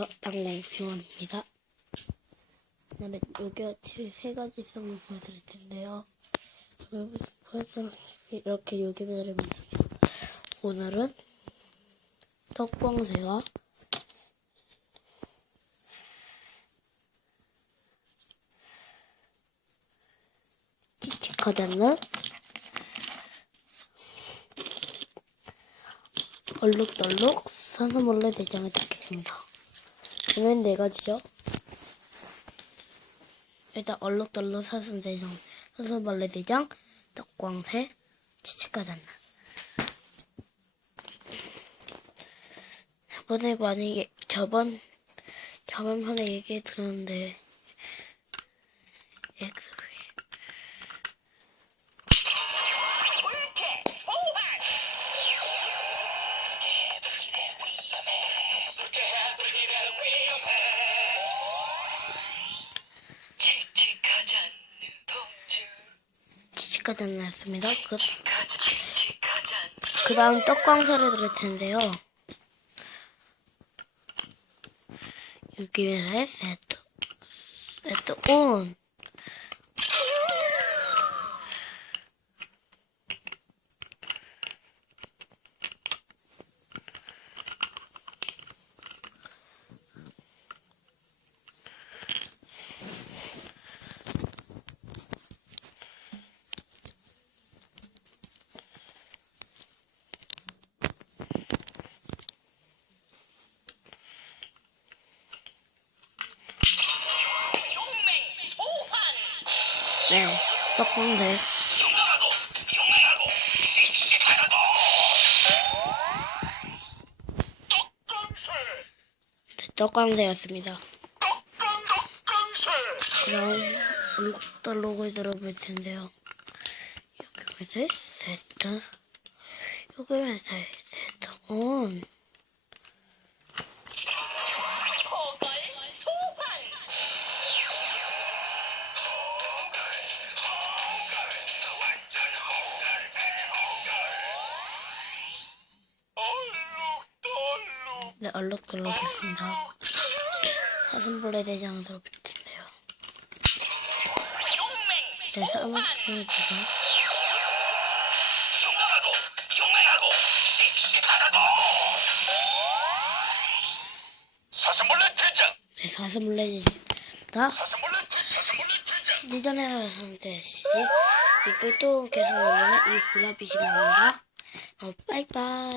안녕하세요. 땅콩시원입니다. 오늘은 요기와치 세 가지 성을 보여드릴 텐데요. 이렇게 요기배를 만듭니다. 오늘은 떡광새와 칙칙하잖아 얼룩덜룩 산소몰래 대장을 잡겠습니다. 오늘 네 가지죠. 일단 얼룩덜룩 사슴대장, 산소몰래 대장, 떡광새, 치치가잖아. 저번에 많이 저번 저번 편에 얘기 들었는데 엑스 치치가잖아였습니다. 그 그 다음 떡광새를 들을 텐데요. 유기회사의 세트, 세트 온. 네, 떡광새. 네, 떡광새였습니다. 그다음 얼룩덜룩을 들어볼 텐데요. 여기 회사 세트, 여기 회사 세트 온. 네, 얼룩덜룩했습니다. 사슴벌레 대장으로 볼 텐데요. 네, 사막 대장! 네, 사슴벌레! 예전에 하는데 씨 이걸 또 계속 올리면 이 보라빛이 나옵니다. 어, 빠이빠이.